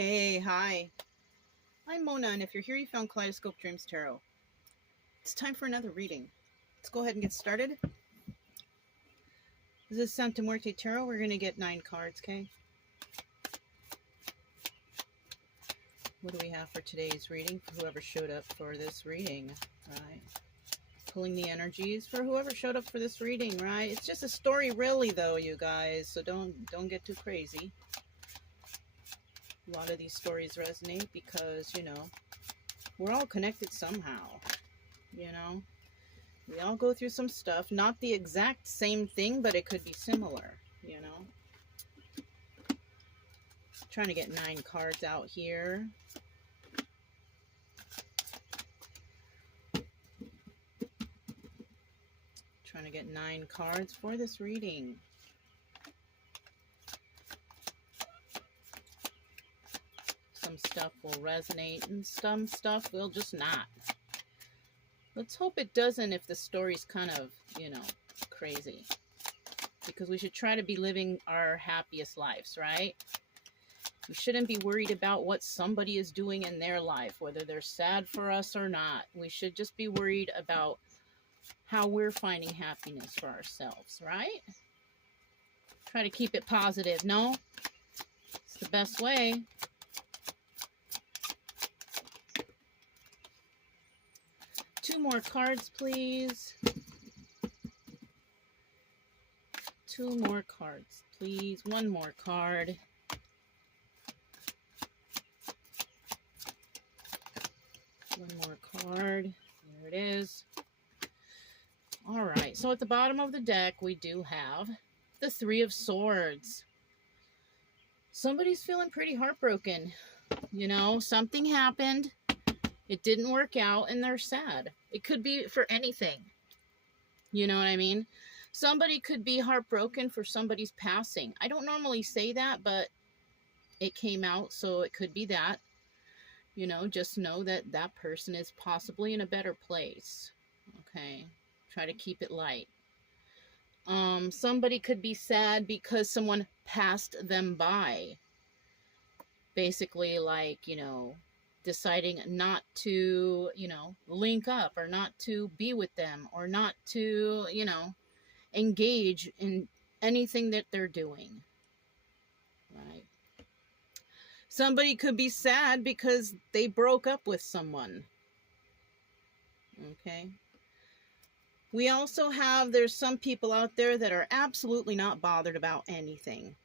Hey, hi. I'm Mona, and if you're here, you found Kaleidoscope Dreams Tarot. It's time for another reading. Let's go ahead and get started. This is Santa Muerte Tarot. We're going to get 9 cards, okay? What do we have for today's reading? For whoever showed up for this reading, right? Pulling the energies for whoever showed up for this reading, right? It's just a story, really, though, you guys. So don't get too crazy. A lot of these stories resonate because, we're all connected somehow, We all go through some stuff. Not the exact same thing, but it could be similar, Trying to get 9 cards out here. Trying to get 9 cards for this reading. Some stuff will resonate and some stuff will just not. Let's hope it doesn't if the story's kind of, crazy. Because we should try to be living our happiest lives, right? We shouldn't be worried about what somebody is doing in their life, whether they're sad for us or not. We should just be worried about how we're finding happiness for ourselves, right? Try to keep it positive, no? It's the best way. Two more cards, please. 2 more cards, please. 1 more card. One more card. There it is. All right. So at the bottom of the deck, we do have the 3 of Swords. Somebody's feeling pretty heartbroken. Something happened. It didn't work out and they're sad. It could be for anything. You know what I mean? Somebody could be heartbroken for somebody's passing. I don't normally say that, but it came out, so it could be that. Just know that that person is possibly in a better place. Okay? Try to keep it light. Somebody could be sad because someone passed them by. Basically, like, deciding not to, link up or not to be with them or not to, engage in anything that they're doing. Right? Somebody could be sad because they broke up with someone. Okay? We also have, there's some people out there that are absolutely not bothered about anything.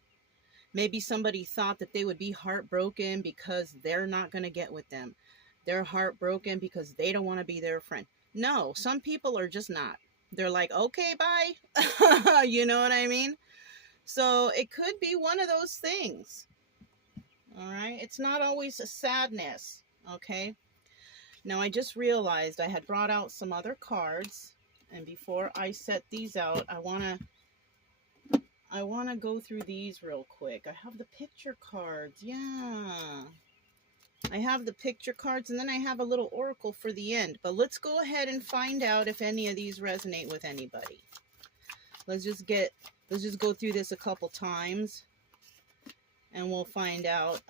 Maybe somebody thought that they would be heartbroken because they're not going to get with them. They're heartbroken because they don't want to be their friend. No, some people are just not. They're like, okay, bye. You know what I mean? So it could be one of those things. All right? It's not always a sadness. Okay? Now, I just realized I had brought out some other cards. And before I set these out, I want to go through these real quick. I have the picture cards. Yeah. I have the picture cards, and then I have a little oracle for the end. But let's go ahead and find out if any of these resonate with anybody. Let's just go through this a couple times, and we'll find out,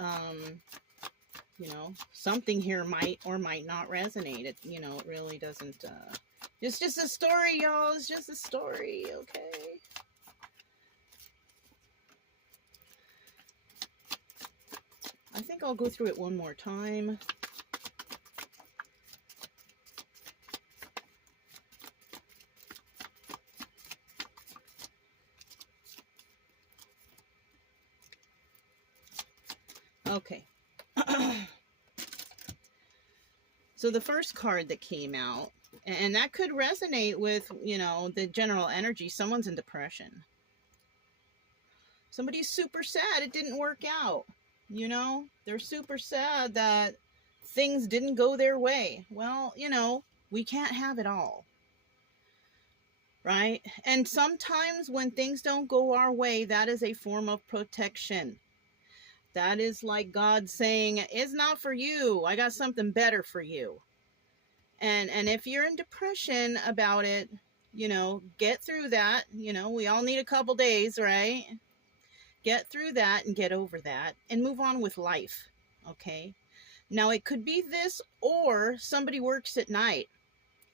something here might or might not resonate. It, it really doesn't, it's just a story, y'all. It's just a story, okay? I think I'll go through it one more time. Okay. So the first card that came out, and that could resonate with, the general energy. Someone's in depression. Somebody's super sad it didn't work out. They're super sad that things didn't go their way. Well, we can't have it all. Right? And sometimes when things don't go our way, that is a form of protection. That is like God saying, it's not for you. I got something better for you. And if you're in depression about it, get through that. We all need a couple days, right? Get through that and get over that and move on with life. Okay. Now it could be this, or somebody works at night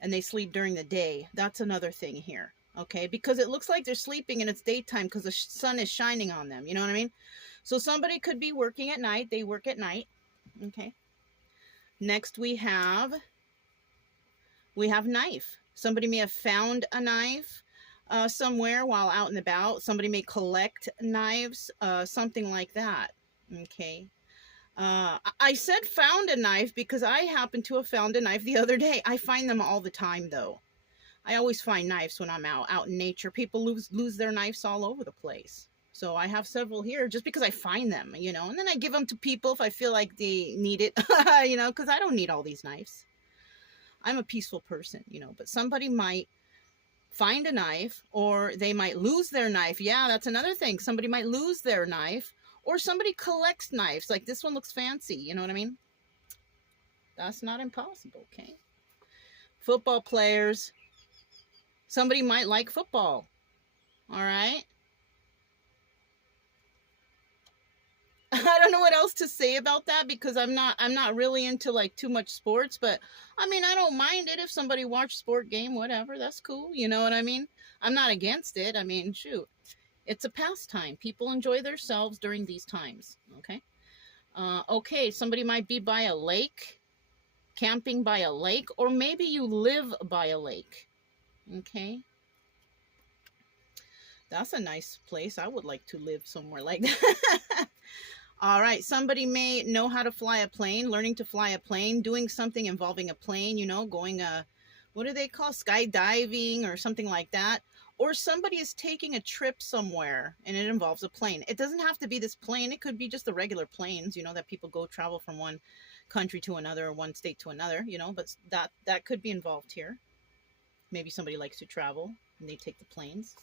and they sleep during the day. That's another thing here. Okay. Because it looks like they're sleeping and it's daytime because the sun is shining on them. You know what I mean? So somebody could be working at night. They work at night. Okay. Next we have knife. Somebody may have found a knife somewhere while out and about. Somebody may collect knives, something like that. Okay. I said found a knife because I happened to have found a knife the other day. I find them all the time, though. I always find knives when I'm out in nature. People lose their knives all over the place. So I have several here just because I find them, you know, and then I give them to people if I feel like they need it, you know, because I don't need all these knives. I'm a peaceful person, you know, but somebody might find a knife, or they might lose their knife. Yeah, that's another thing. Somebody might lose their knife, or somebody collects knives. Like this one looks fancy, you know what I mean? That's not impossible, okay? Football players. Somebody might like football, all right? I don't know what else to say about that because I'm not really into like too much sports, but I mean, I don't mind it if somebody watch sport game, whatever, that's cool. You know what I mean? I'm not against it. I mean, shoot, it's a pastime. People enjoy themselves during these times. Okay. Okay. Somebody might be by a lake, camping by a lake, or maybe you live by a lake. Okay. That's a nice place. I would like to live somewhere like that. All right. Somebody may know how to fly a plane, learning to fly a plane, doing something involving a plane, you know, going what do they call skydiving or something like that. Or somebody is taking a trip somewhere and it involves a plane. It doesn't have to be this plane. It could be just the regular planes, you know, that people go travel from one country to another or one state to another, you know, but that could be involved here. Maybe somebody likes to travel and they take the planes.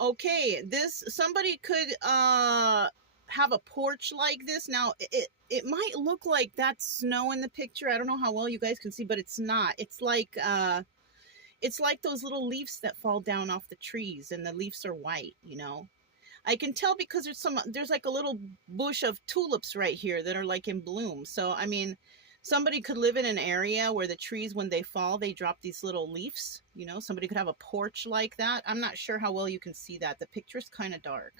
Okay, somebody could have a porch like this. Now it might look like that's snow in the picture. I don't know how well you guys can see, but it's not. It's like those little leaves that fall down off the trees, and the leaves are white, you know. I can tell because there's like a little bush of tulips right here that are like in bloom. So I mean, somebody could live in an area where the trees, when they fall, they drop these little leaves. You know, somebody could have a porch like that. I'm not sure how well you can see that. The picture's kind of dark,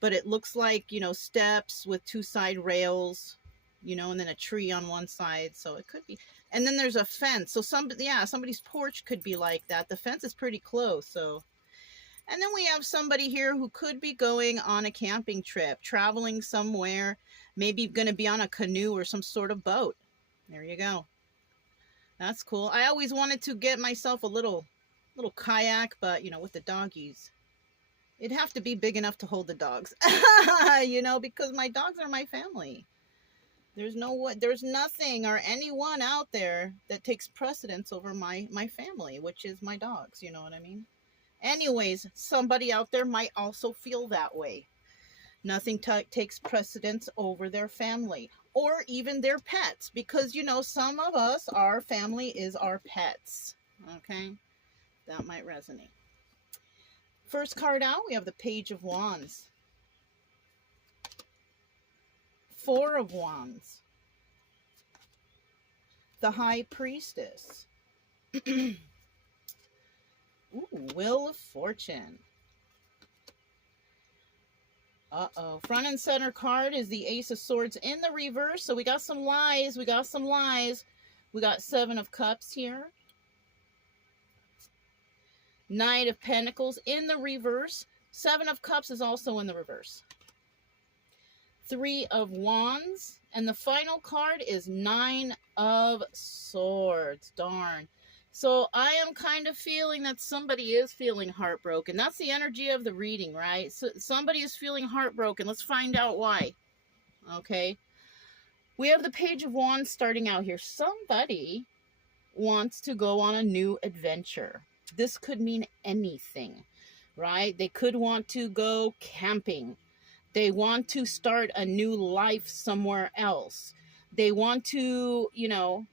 but it looks like, you know, steps with two side rails, you know, and then a tree on one side. So it could be. And then there's a fence. So somebody's porch could be like that. The fence is pretty close. So, and then we have somebody here who could be going on a camping trip, traveling somewhere, maybe going to be on a canoe or some sort of boat. There you go. That's cool. I always wanted to get myself a little kayak, but, you know, with the doggies, it'd have to be big enough to hold the dogs, you know, because my dogs are my family. There's nothing or anyone out there that takes precedence over my family, which is my dogs. You know what I mean? Anyways, somebody out there might also feel that way. Nothing takes precedence over their family or even their pets, because, you know, some of us, our family is our pets. Okay, that might resonate. First card out, we have the Page of Wands. Four of Wands. The High Priestess. Ooh, Wheel of Fortune. Uh-oh. Front and center card is the Ace of Swords in the reverse. So we got some lies. We got Seven of Cups here. Knight of Pentacles in the reverse. Seven of Cups is also in the reverse. Three of Wands. And the final card is Nine of Swords. Darn. So I am kind of feeling that somebody is feeling heartbroken. That's the energy of the reading, right? So somebody is feeling heartbroken. Let's find out why. Okay. We have the Page of Wands starting out here. Somebody wants to go on a new adventure. This could mean anything, right? They could want to go camping. They want to start a new life somewhere else. They want to, you know,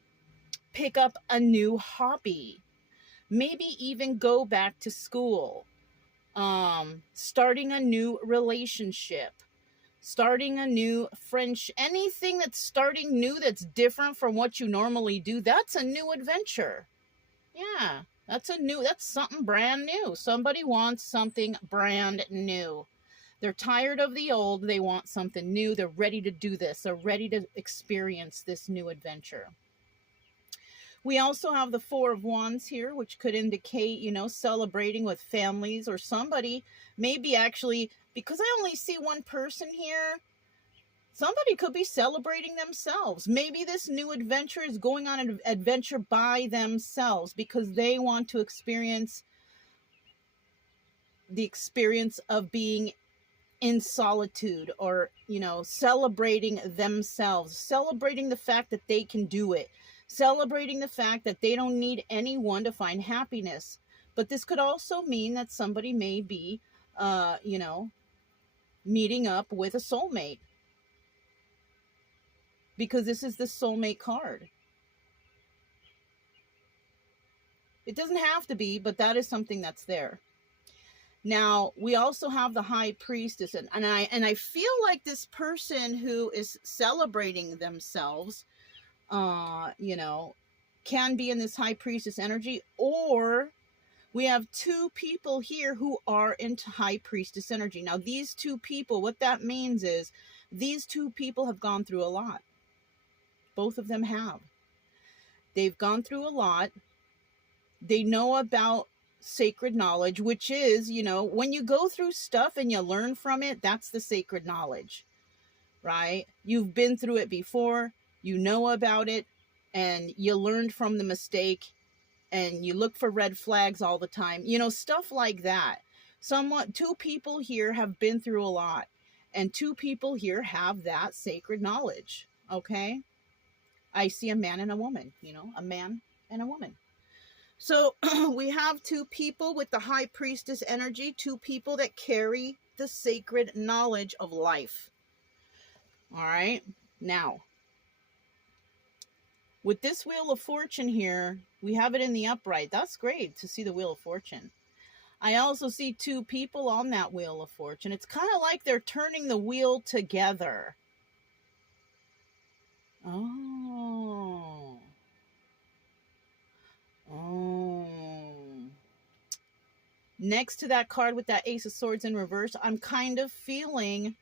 pick up a new hobby. Maybe even go back to school. Starting a new relationship. starting a new friendship, anything that's starting new, that's different from what you normally do, that's a new adventure. Yeah, that's something brand new. Somebody wants something brand new. They're tired of the old. They want something new. They're ready to do this. They're ready to experience this new adventure. We also have the Four of Wands here, which could indicate, celebrating with families, or somebody maybe actually, because I only see one person here, somebody could be celebrating themselves. Maybe this new adventure is going on an adventure by themselves because they want to experience the experience of being in solitude, or, celebrating themselves, celebrating the fact that they can do it, celebrating the fact that they don't need anyone to find happiness. But this could also mean that somebody may be, meeting up with a soulmate, because this is the soulmate card. It doesn't have to be, but that is something that's there. Now, we also have the High Priestess, and I feel like this person who is celebrating themselves, can be in this High Priestess energy, or we have two people here who are into High Priestess energy. Now, these two people, what that means is these two people have gone through a lot. Both of them have. They've gone through a lot. They know about sacred knowledge, which is, when you go through stuff and you learn from it, that's the sacred knowledge, right? You've been through it before, you know about it, and you learned from the mistake, and you look for red flags all the time, stuff like that. Two people here have been through a lot, and two people here have that sacred knowledge. Okay, I see a man and a woman, a man and a woman. So we have two people with the High Priestess energy, two people that carry the sacred knowledge of life. All right. Now, with this Wheel of Fortune here, we have it in the upright. That's great to see the Wheel of Fortune. I also see two people on that Wheel of Fortune. It's kind of like they're turning the wheel together. Oh. Next to that card with that Ace of Swords in reverse, I'm kind of feeling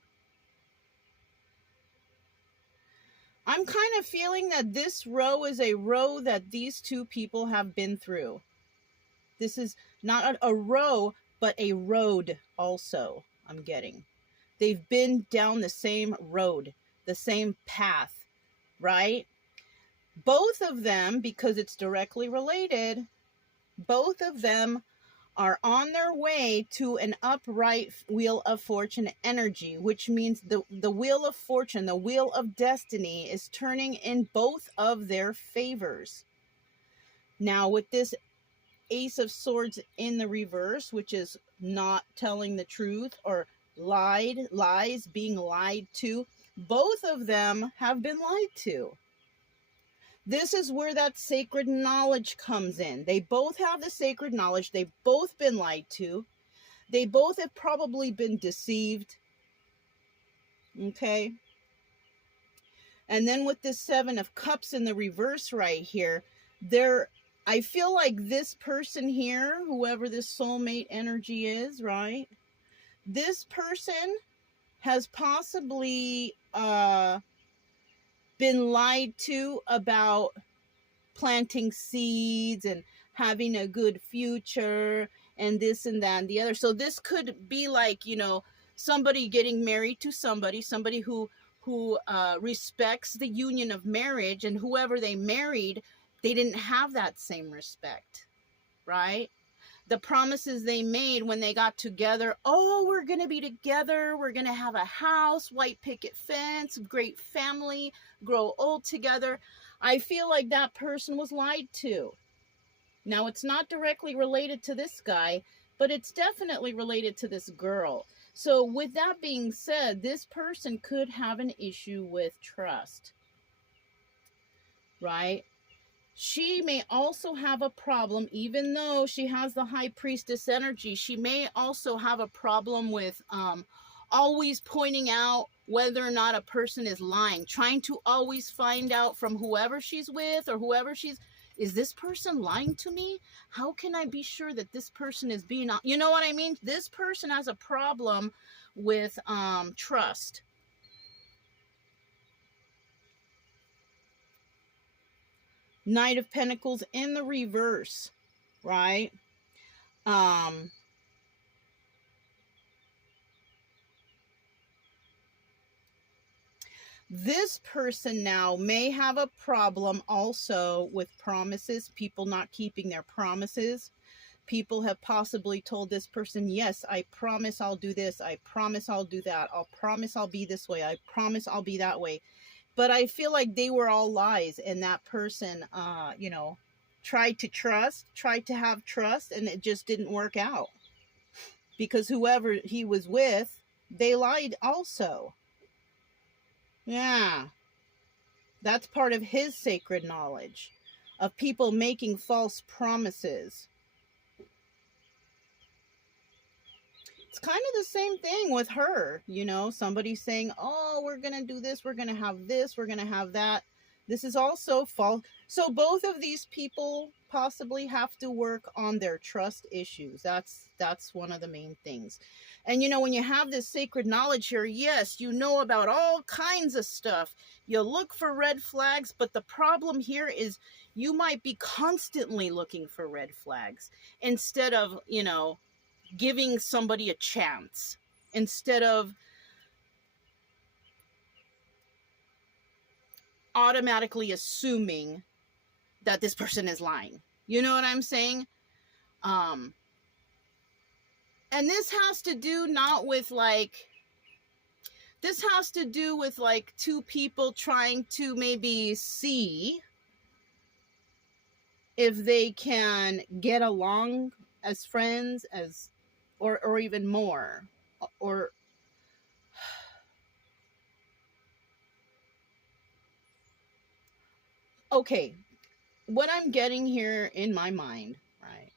that this row is a row that these two people have been through. This is not a row, but a road also, I'm getting. They've been down the same road, the same path, right? Both of them, because it's directly related, both of them are on their way to an upright Wheel of Fortune energy, which means the Wheel of Fortune, the Wheel of Destiny, is turning in both of their favors. Now, with this Ace of Swords in the reverse, which is not telling the truth, or lies, being lied to, both of them have been lied to. This is where that sacred knowledge comes in. They both have the sacred knowledge. They've both been lied to. They both have probably been deceived. Okay. And then with this Seven of Cups in the reverse right here, I feel like this person here, whoever this soulmate energy is, right? This person has possibly been lied to about planting seeds and having a good future and this and that and the other. So this could be like, somebody getting married to somebody who respects the union of marriage, and whoever they married, they didn't have that same respect, right? The promises they made when they got together, we're going to be together, we're going to have a house, white picket fence, great family, grow old together. I feel like that person was lied to. Now, it's not directly related to this guy, but it's definitely related to this girl. So with that being said, this person could have an issue with trust, right? She may also have a problem, even though she has the High Priestess energy, she may also have a problem with always pointing out whether or not a person is lying, trying to always find out from whoever she's with or whoever is this person lying to me? How can I be sure that this person is being, you know what I mean? This person has a problem with trust. Knight of Pentacles in the reverse, right? This person now may have a problem also with promises, people not keeping their promises. People have possibly told this person, yes, I promise I'll do this. I promise I'll do that. I'll promise I'll be this way. I promise I'll be that way. But I feel like they were all lies, and that person, you know, tried to have trust, and it just didn't work out. Because whoever he was with, they lied also. Yeah. That's part of his sacred knowledge of people making false promises. It's kind of the same thing with her, you know, somebody saying, oh, we're going to do this, we're going to have this, we're going to have that. This is also false. So both of these people possibly have to work on their trust issues. That's one of the main things. And, you know, when you have this sacred knowledge here, yes, you know about all kinds of stuff. You look for red flags, but the problem here is you might be constantly looking for red flags instead of, you know, giving somebody a chance, instead of automatically assuming that this person is lying. You know what I'm saying? And this has to do not with like, this has to do with like two people trying to maybe see if they can get along as friends, as or even more, or okay, what I'm getting here in my mind, right,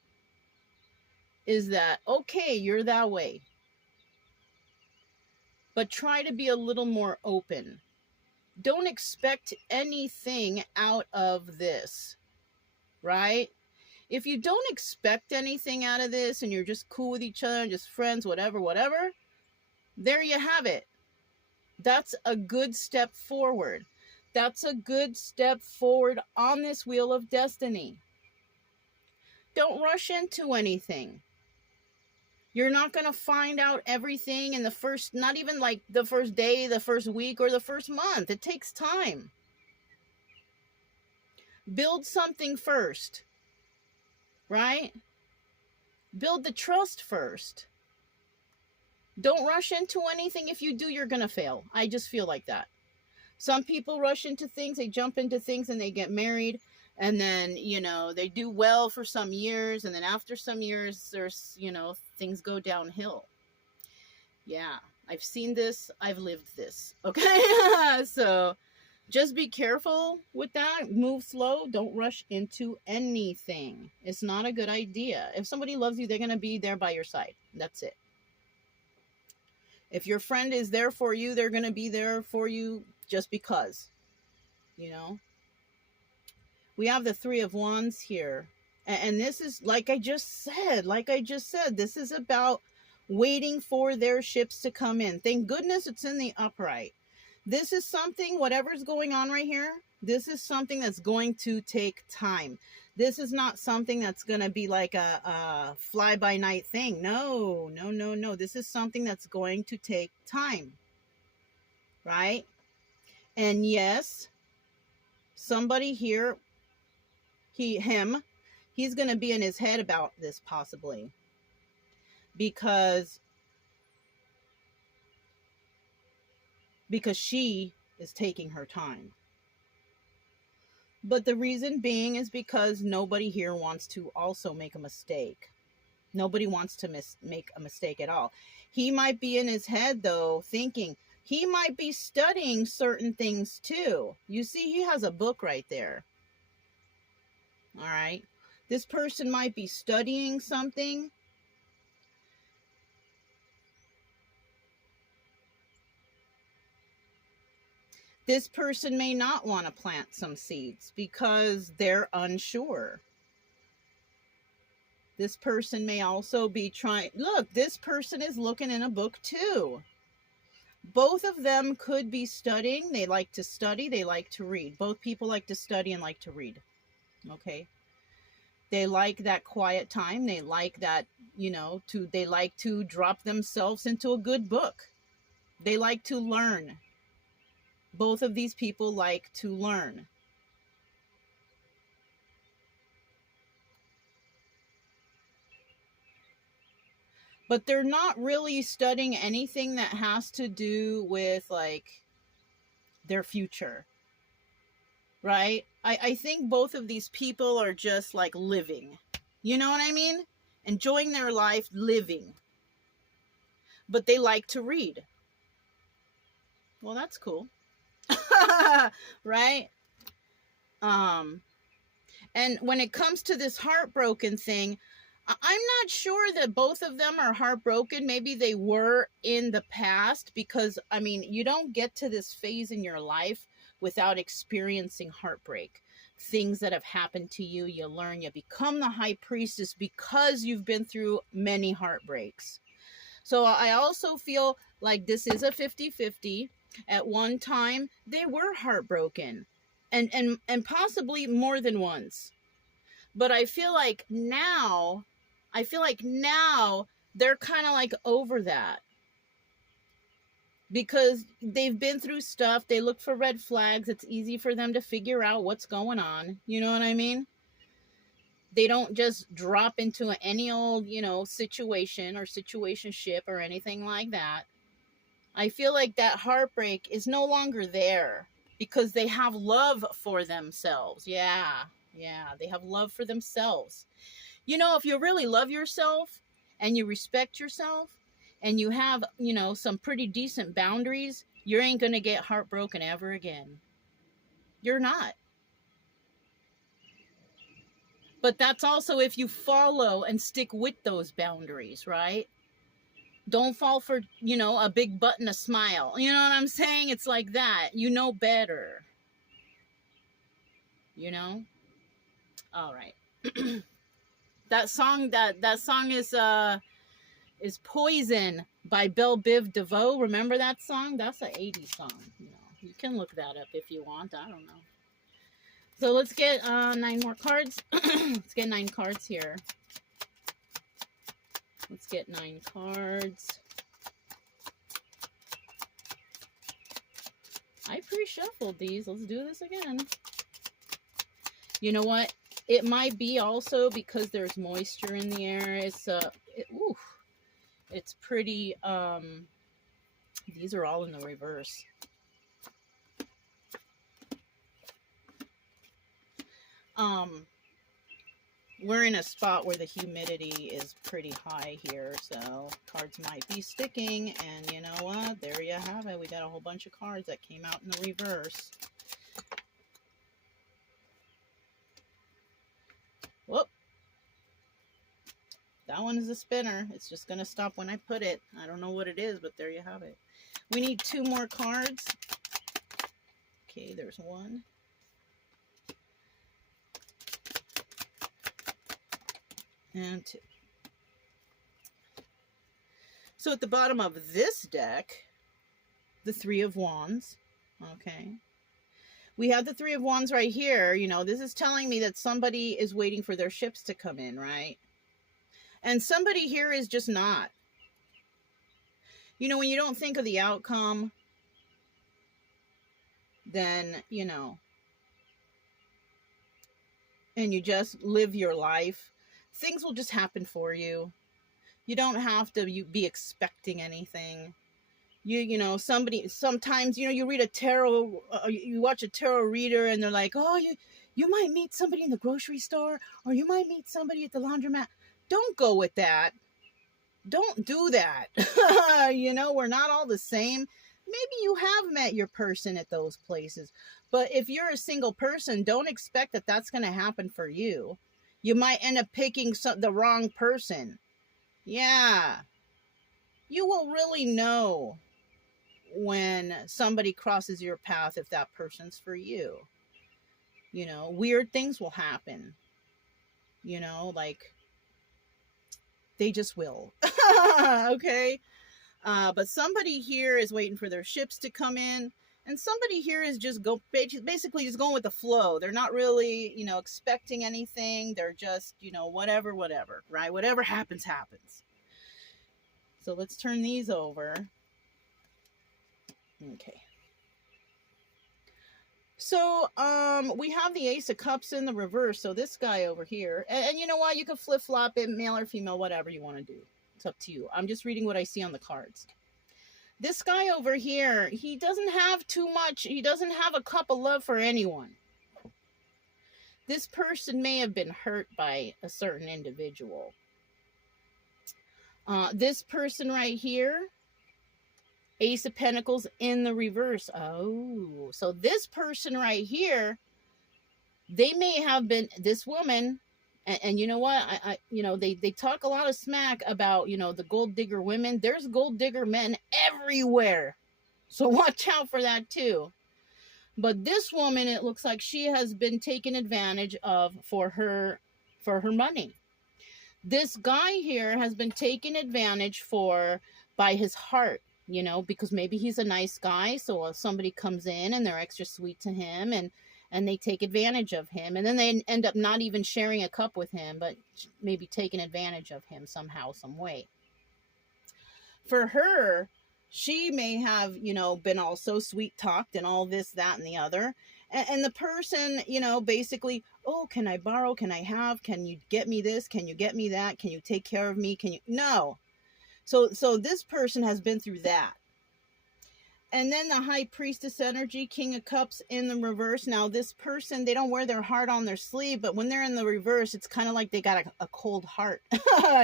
is that, okay, you're that way, but try to be a little more open. Don't expect anything out of this, right? If you don't expect anything out of this and you're just cool with each other, just friends, whatever, there you have it. That's a good step forward. That's a good step forward on this wheel of destiny. Don't rush into anything. You're not going to find out everything in the first, not even like the first day, the first week, or the first month. It takes time. Build something first, right? Build the trust first. Don't rush into anything. If you do, you're going to fail. I just feel like that. Some people rush into things, they jump into things, and they get married. And then, you know, they do well for some years. And then after some years, there's, you know, things go downhill. Yeah, I've seen this. I've lived this. Okay. So just be careful with that. Move slow. Don't rush into anything. It's not a good idea. If somebody loves you, they're going to be there by your side. That's it. If your friend is there for you, they're going to be there for you just because, you know. We have the Three of Wands here. And this is, like I just said, this is about waiting for their ships to come in. Thank goodness it's in the upright. This is something, whatever's going on right here, this is something that's going to take time. This is not something that's going to be like a fly-by-night thing. No. This is something that's going to take time. Right? And yes, somebody here, he's going to be in his head about this possibly. Because she is taking her time. But the reason being is because nobody here wants to also make a mistake. Nobody wants to make a mistake at all. He might be in his head, though, thinking, he might be studying certain things, too. You see, he has a book right there. All right. This person might be studying something. This person may not want to plant some seeds because they're unsure. This person may also be trying, look, this person is looking in a book too. Both of them could be studying. They like to study. They like to read. Both people like to study and like to read. Okay. They like that quiet time. They like that, they like to drop themselves into a good book. They like to learn. Both of these people like to learn. But they're not really studying anything that has to do with like their future. Right? I think both of these people are just like living. You know what I mean? Enjoying their life, living. But they like to read. Well, that's cool. Right? And when it comes to this heartbroken thing, I'm not sure that both of them are heartbroken. Maybe they were in the past because, I mean, you don't get to this phase in your life without experiencing heartbreak. Things that have happened to you, you learn, you become the high priestess because you've been through many heartbreaks. So I also feel like this is a 50-50. At one time, they were heartbroken and possibly more than once. But I feel like now they're kind of like over that. Because they've been through stuff. They look for red flags. It's easy for them to figure out what's going on. You know what I mean? They don't just drop into any old, situation or situationship or anything like that. I feel like that heartbreak is no longer there because they have love for themselves. Yeah, they have love for themselves. If you really love yourself and you respect yourself and you have, some pretty decent boundaries, you ain't going to get heartbroken ever again. You're not. But that's also if you follow and stick with those boundaries, right? Don't fall for, a big butt and a smile. You know what I'm saying? It's like that. You know better. All right. That song is Poison by Belle Biv DeVoe. Remember that song? That's an 80s song. You can look that up if you want. I don't know. So let's get 9 more cards. Let's get 9 cards here. Let's get 9 cards. I pre-shuffled these. Let's do this again. You know what? It might be also because there's moisture in the air. It's pretty, these are all in the reverse. We're in a spot where the humidity is pretty high here, so cards might be sticking, and you know what? There you have it. We got a whole bunch of cards that came out in the reverse. Whoop. That one is a spinner. It's just going to stop when I put it. I don't know what it is, but there you have it. We need 2 more cards. Okay, there's 1. And 2. So at the bottom of this deck, the 3 of Wands. Okay. We have the 3 of Wands right here. This is telling me that somebody is waiting for their ships to come in, right? And somebody here is just not. When you don't think of the outcome, then, and you just live your life, things will just happen for you. You don't have to be expecting anything. Sometimes, you read a tarot, you watch a tarot reader and they're like, oh, you might meet somebody in the grocery store, or you might meet somebody at the laundromat. Don't go with that. Don't do that. We're not all the same. Maybe you have met your person at those places, but if you're a single person, don't expect that that's going to happen for you. You might end up picking the wrong person. Yeah. You will really know when somebody crosses your path, if that person's for you. You know, weird things will happen. You know, like, they just will. Okay? But somebody here is waiting for their ships to come in. And somebody here is just basically just going with the flow. They're not really, you know, expecting anything. They're just, you know, whatever, right? Whatever happens, happens. So let's turn these over. Okay. So, we have the Ace of Cups in the reverse. So this guy over here, and you know what? You can flip-flop it, male or female, whatever you want to do. It's up to you. I'm just reading what I see on the cards. This guy over here, he doesn't have too much. He doesn't have a cup of love for anyone. This person may have been hurt by a certain individual. This person right here, Ace of Pentacles in the reverse. Oh, so this person right here, they may have been, this woman, and you know what? You know, they talk a lot of smack about, you know, the gold digger women. There's gold digger men everywhere. So watch out for that too. But this woman, it looks like she has been taken advantage of for her money. This guy here has been taken advantage by his heart, you know, because maybe he's a nice guy. So if somebody comes in and they're extra sweet to him and they take advantage of him, and then they end up not even sharing a cup with him, but maybe taking advantage of him somehow, some way. For her, she may have, you know, been also sweet talked and all this, that, and the other. And the person, you know, basically, oh, can I borrow? Can I have? Can you get me this? Can you get me that? Can you take care of me? Can you? No. So this person has been through that. And then the High Priestess energy, King of Cups in the reverse. Now, this person, they don't wear their heart on their sleeve, but when they're in the reverse, it's kind of like they got a cold heart.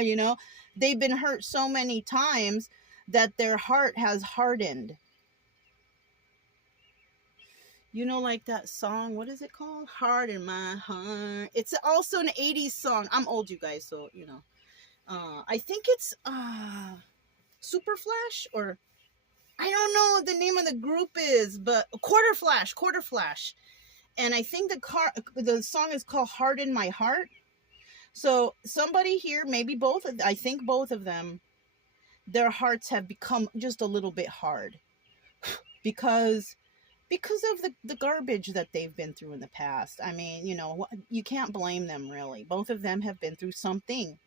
You know, they've been hurt so many times that their heart has hardened. You know, like that song, what is it called? Heart in My Heart. It's also an 80s song. I'm old, you guys, so, you know. I think it's Super Flash, or I don't know what the name of the group is, but Quarter Flash. And I think the song is called Heart in My Heart. So somebody here, maybe I think both of them, their hearts have become just a little bit hard because of the garbage that they've been through in the past. I mean, you know, you can't blame them, really. Both of them have been through something.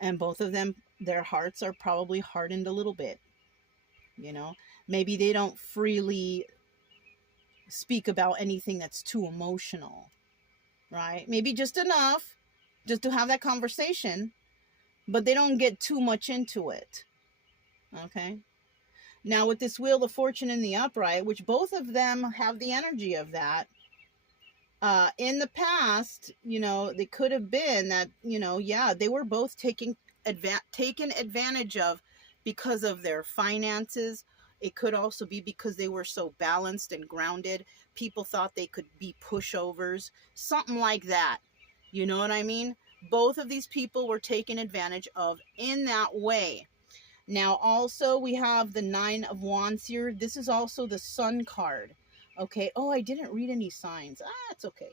And both of them, their hearts are probably hardened a little bit. You know, maybe they don't freely speak about anything that's too emotional, right? Maybe just enough just to have that conversation, but they don't get too much into it. Okay. Now with this Wheel of Fortune in the upright, which both of them have the energy of that, in the past, you know, they could have been that, you know, yeah, they were both taken advantage of because of their finances. It could also be because they were so balanced and grounded. People thought they could be pushovers, something like that. You know what I mean? Both of these people were taken advantage of in that way. Now, also, we have the Nine of Wands here. This is also the Sun card. Okay. Oh, I didn't read any signs. It's okay.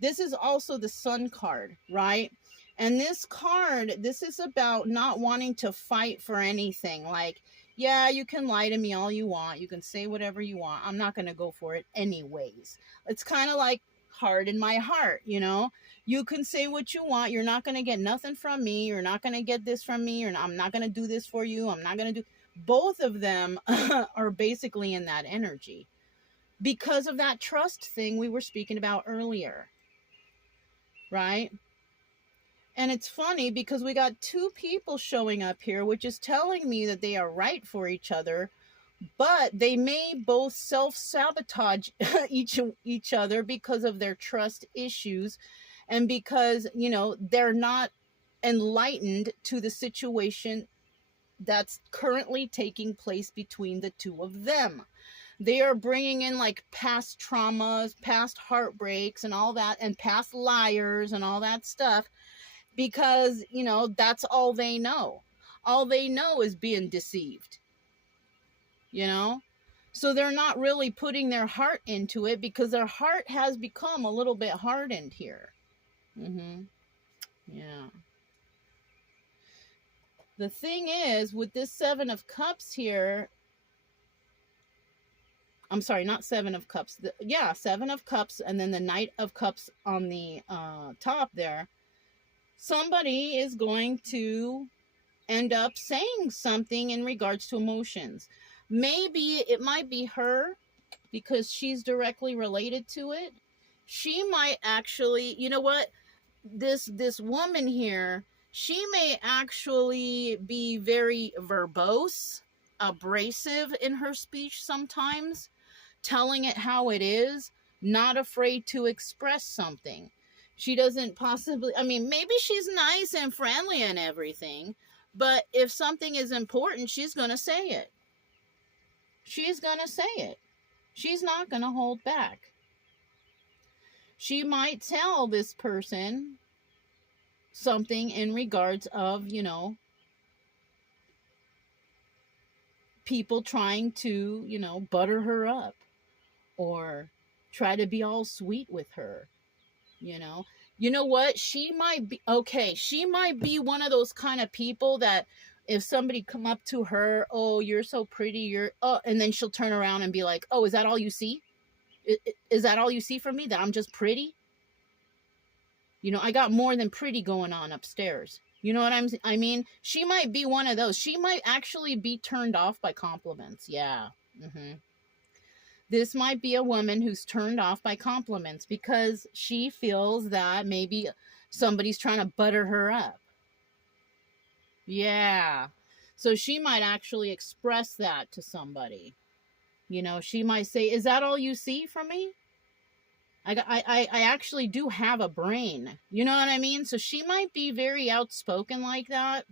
This is also the Sun card, right? And this card, this is about not wanting to fight for anything. Like, yeah, you can lie to me all you want. You can say whatever you want. I'm not going to go for it anyways. It's kind of like Heart in My Heart, you know? You can say what you want. You're not going to get nothing from me. You're not going to get this from me. I'm not going to do this for you. I'm not going to do... Both of them are basically in that energy because of that trust thing we were speaking about earlier, right? And it's funny because we got two people showing up here, which is telling me that they are right for each other, but they may both self-sabotage each other because of their trust issues and because, you know, they're not enlightened to the situation that's currently taking place between the two of them. They are bringing in like past traumas, past heartbreaks and all that, and past liars and all that stuff. Because, you know, that's all they know. All they know is being deceived. you know? So they're not really putting their heart into it because their heart has become a little bit hardened here. Yeah. The thing is, with this Seven of Cups here, I'm sorry, not Seven of Cups. Yeah, Seven of Cups, and then the Knight of Cups on the top there. Somebody is going to end up saying something in regards to emotions. Maybe it might be her because she's directly related to it. She might actually, you know what? This woman here, she may actually be very verbose, abrasive in her speech sometimes, telling it how it is, not afraid to express something. She doesn't possibly, I mean, maybe she's nice and friendly and everything, but if something is important, she's going to say it. She's going to say it. She's not going to hold back. She might tell this person something in regards of, you know, people trying to, you know, butter her up or try to be all sweet with her, you know. You know what? She might be, okay, she might be one of those kind of people that if somebody come up to her, oh, you're so pretty, you're, oh, and then she'll turn around and be like, oh, is that all you see? Is that all you see from me? That I'm just pretty? You know, I got more than pretty going on upstairs. You know what I mean? She might be one of those. She might actually be turned off by compliments. Yeah. This might be a woman who's turned off by compliments because she feels that maybe somebody's trying to butter her up. Yeah. So she might actually express that to somebody. You know, she might say, is that all you see from me? I actually do have a brain. You know what I mean? So she might be very outspoken like that.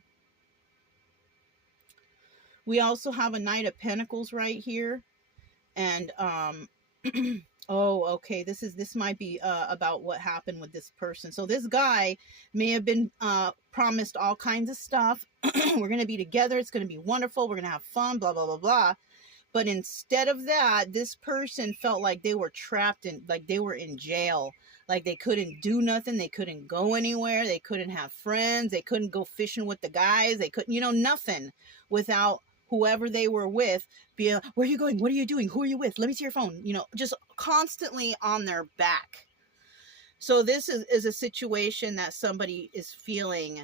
We also have a Knight of Pentacles right here. And, oh, okay. This might be, about what happened with this person. So this guy may have been, promised all kinds of stuff. We're going to be together. It's going to be wonderful. We're going to have fun, blah, blah, blah, blah. But instead of that, this person felt like they were trapped in, like they were in jail. Like they couldn't do nothing. They couldn't go anywhere. They couldn't have friends. They couldn't go fishing with the guys. They couldn't, you know, nothing without whoever they were with. Be a, where are you going? What are you doing? Who are you with? Let me see your phone. You know, just constantly on their back. So this is a situation that somebody is feeling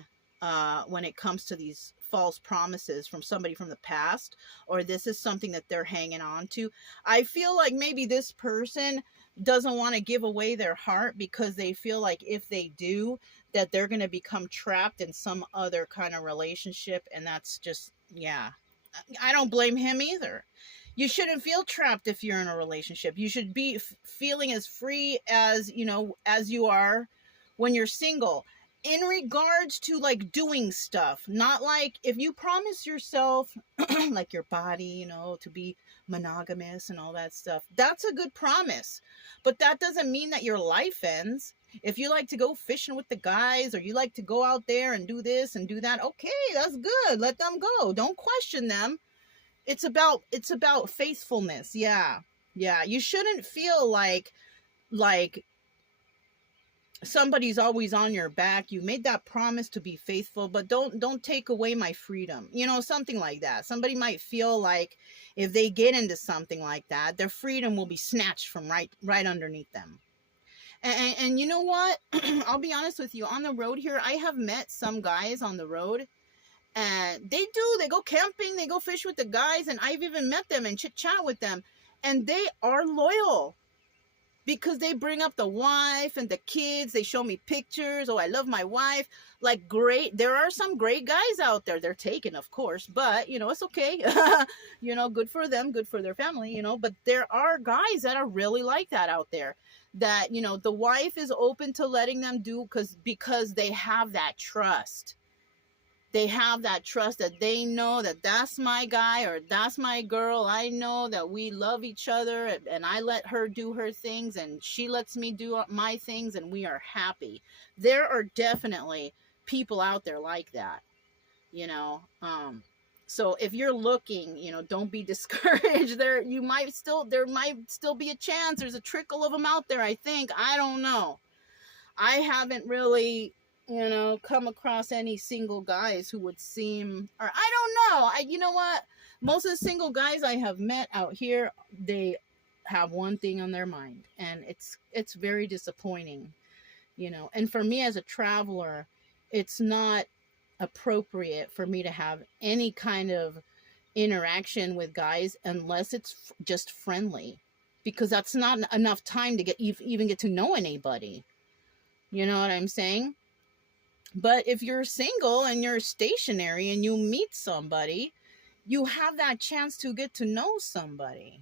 when it comes to these false promises from somebody from the past, or this is something that they're hanging on to. I feel like maybe this person doesn't want to give away their heart because they feel like if they do, that they're going to become trapped in some other kind of relationship. And that's just, yeah, I don't blame him either. You shouldn't feel trapped if you're in a relationship. You should be feeling as free as, you know, as you are when you're single. In regards to like doing stuff, not like if you promise yourself like your body, you know, to be monogamous and all that stuff, that's a good promise. But that doesn't mean that your life ends. If you like to go fishing with the guys or you like to go out there and do this and do that, okay, that's good. Let them go. Don't question them. It's about faithfulness. Yeah. Yeah. You shouldn't feel like somebody's always on your back. You made that promise to be faithful, but don't take away my freedom. You know, something like that. Somebody might feel like if they get into something like that, their freedom will be snatched from right underneath them. And you know what? I'll be honest with you. On the road here, I have met some guys on the road, and they go camping, they go fish with the guys, and I've even met them and chit chat with them, and they are loyal. Because they bring up the wife and the kids. They show me pictures. Oh, I love my wife. Like, great. There are some great guys out there. They're taken, of course. But, you know, it's okay. You know, good for them. Good for their family, you know. But there are guys that are really like that out there. That, you know, the wife is open to letting them do because they have that trust. They have that trust that they know that that's my guy or that's my girl. I know that we love each other, and I let her do her things and she lets me do my things, and we are happy. There are definitely people out there like that, you know. So if you're looking, you know, don't be discouraged. There might still be a chance. There's a trickle of them out there, I think. I don't know. I haven't really, you know, come across any single guys who would seem, or I don't know. You know what? Most of the single guys I have met out here, they have one thing on their mind, and it's very disappointing, you know. And for me as a traveler, it's not appropriate for me to have any kind of interaction with guys unless it's just friendly, because that's not enough time to even get to know anybody. You know what I'm saying? But if you're single and you're stationary and you meet somebody, you have that chance to get to know somebody,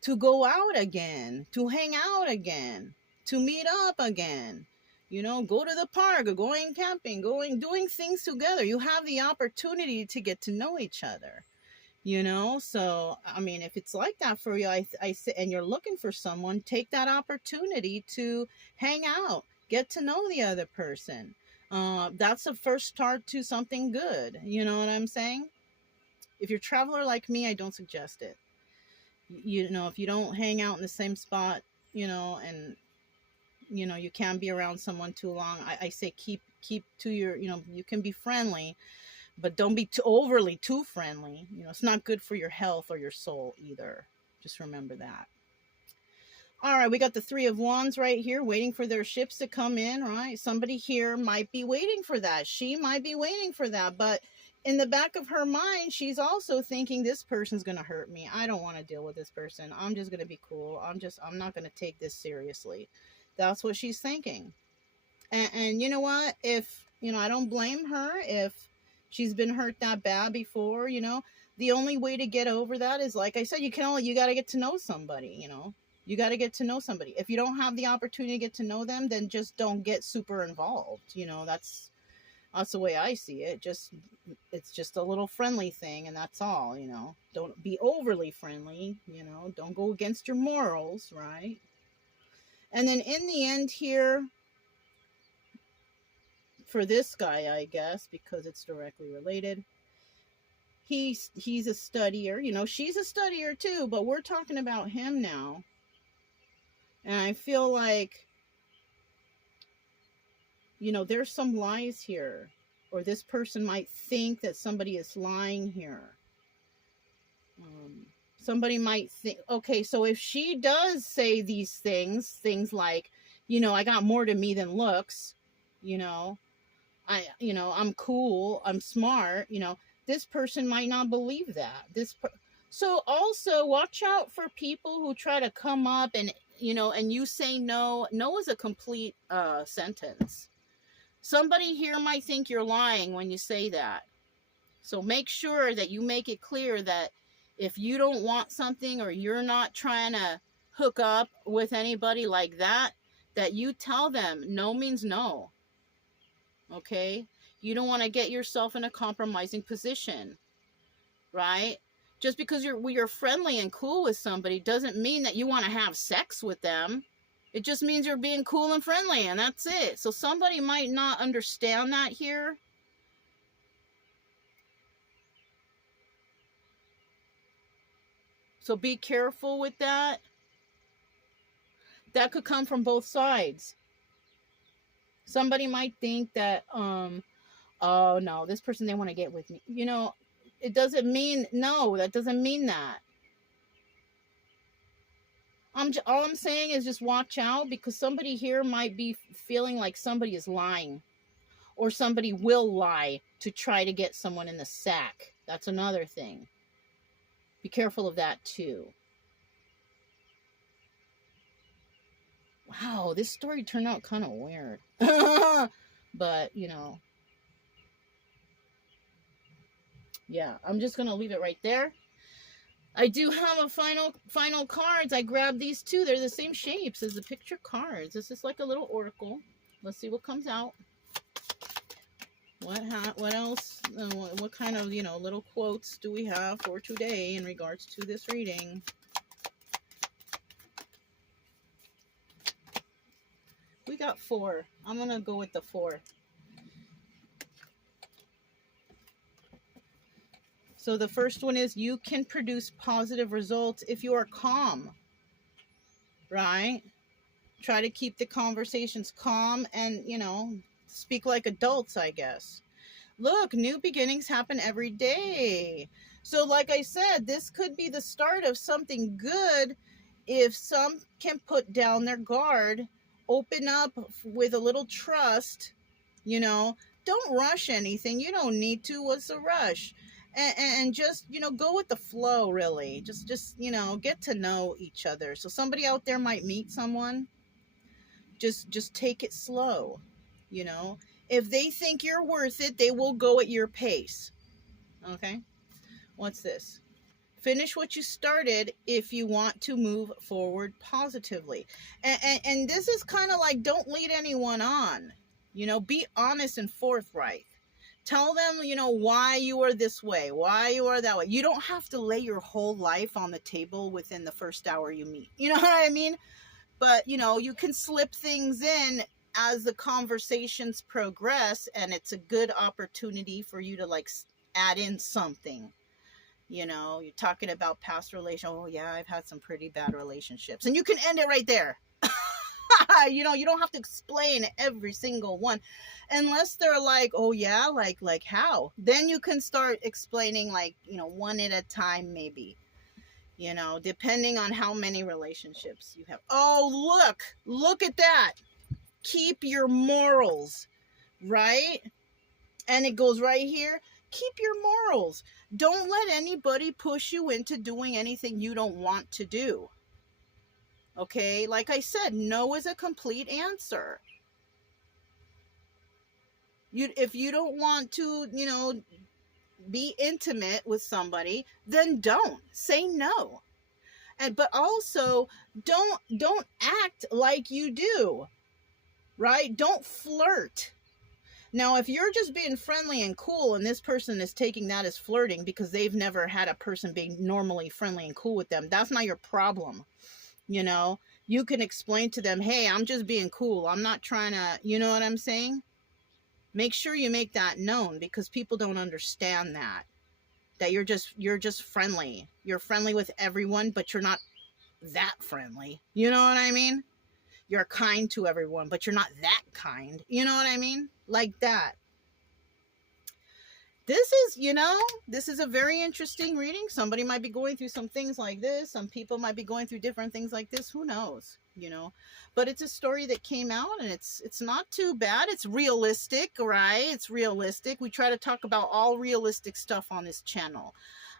to go out again, to hang out again, to meet up again, you know, go to the park or going camping, doing things together. You have the opportunity to get to know each other, you know. So I mean, if it's like that for you, I say, and you're looking for someone, take that opportunity to hang out, get to know the other person. That's the first start to something good, you know what I'm saying? If you're a traveler like me, I don't suggest it. You know, if you don't hang out in the same spot, you know, and you know, you can't be around someone too long, I say keep to your, you know, you can be friendly, but don't be overly too friendly. You know, it's not good for your health or your soul either. Just remember that. All right, we got the Three of Wands right here, waiting for their ships to come in, right? Somebody here might be waiting for that. She might be waiting for that, but in the back of her mind, she's also thinking, this person's going to hurt me. I don't want to deal with this person. I'm just going to be cool. I'm not going to take this seriously. That's what she's thinking. And you know what? If, you know, I don't blame her if she's been hurt that bad before, you know. The only way to get over that is, like I said, you got to get to know somebody, you know. You got to get to know somebody. If you don't have the opportunity to get to know them, then just don't get super involved. You know, that's the way I see it. It's just a little friendly thing, and that's all, you know. Don't be overly friendly, you know. Don't go against your morals, right? And then in the end here, for this guy, I guess, because it's directly related, he's a studier. You know, she's a studier too, but we're talking about him now. And I feel like, you know, there's some lies here, or this person might think that somebody is lying here. Somebody might think, okay, so if she does say these things like, you know, I got more to me than looks, you know, I'm cool, I'm smart, you know, this person might not believe that. So also watch out for people who try to come up and, you know, and you say no. No is a complete sentence. Somebody here might think you're lying when you say that. So make sure that you make it clear that if you don't want something, or you're not trying to hook up with anybody like that, that you tell them no means no. Okay? You don't want to get yourself in a compromising position, right? Just because you're friendly and cool with somebody doesn't mean that you want to have sex with them. It just means you're being cool and friendly, and that's it. So somebody might not understand that here. So be careful with that. That could come from both sides. Somebody might think that, oh no, this person, they want to get with me. You know, it doesn't mean, no, that doesn't mean that. All I'm saying is just watch out, because somebody here might be feeling like somebody is lying, or somebody will lie to try to get someone in the sack. That's another thing. Be careful of that too. Wow, this story turned out kind of weird. But, you know, yeah, I'm just going to leave it right there. I do have a final cards. I grabbed these two. They're the same shapes as the picture cards. This is like a little oracle. Let's see what comes out. What else? What kind of, you know, little quotes do we have for today in regards to this reading? We got 4. I'm going to go with the 4. So the first one is you can produce positive results if you are calm, right? Try to keep the conversations calm and, you know, speak like adults, I guess. Look, new beginnings happen every day. So like I said, this could be the start of something good if some can put down their guard, open up with a little trust, you know, don't rush anything. You don't need to. What's the rush? And just, you know, go with the flow, really. Just, you know, get to know each other. So somebody out there might meet someone. Just take it slow, you know. If they think you're worth it, they will go at your pace. Okay? What's this? Finish what you started if you want to move forward positively. And this is kind of like, don't lead anyone on. You know, be honest and forthright. Tell them, you know, why you are this way, why you are that way. You don't have to lay your whole life on the table within the first hour you meet. You know what I mean? But, you know, you can slip things in as the conversations progress, and it's a good opportunity for you to, like, add in something. You know, you're talking about past relations. Oh, yeah, I've had some pretty bad relationships. And you can end it right there. You know, you don't have to explain every single one. Unless they're like, oh, yeah, like how? Then you can start explaining, like, you know, one at a time, maybe. You know, depending on how many relationships you have. Oh, look at that. Keep your morals, right? And it goes right here. Keep your morals. Don't let anybody push you into doing anything you don't want to do. Okay? Like I said, no is a complete answer. If you don't want to, you know, be intimate with somebody, then don't. Say no. But also don't act like you do, right? Don't flirt. Now, if you're just being friendly and cool and this person is taking that as flirting because they've never had a person being normally friendly and cool with them, that's not your problem. You know, you can explain to them, hey, I'm just being cool. I'm not trying to, you know what I'm saying? Make sure you make that known, because people don't understand that you're just friendly. You're friendly with everyone, but you're not that friendly. You know what I mean? You're kind to everyone, but you're not that kind. You know what I mean? Like that. This is, you know, this is a very interesting reading. Somebody might be going through some things like this. Some people might be going through different things like this. Who knows? You know, but it's a story that came out, and it's not too bad. It's realistic, right? It's realistic. We try to talk about all realistic stuff on this channel.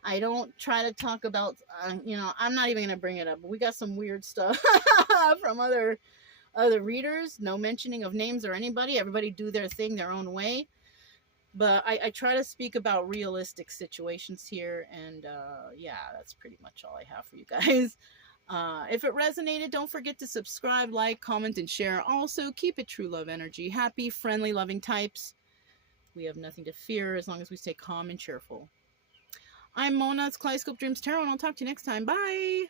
I don't try to talk about, you know, I'm not even going to bring it up, but we got some weird stuff from other readers. No mentioning of names or anybody. Everybody do their thing their own way. But I try to speak about realistic situations here. And yeah, that's pretty much all I have for you guys. If it resonated, don't forget to subscribe, like, comment, and share. Also, keep it true love energy. Happy, friendly, loving types. We have nothing to fear as long as we stay calm and cheerful. I'm Mona. It's Kaleidoscope Dreams Tarot, and I'll talk to you next time. Bye!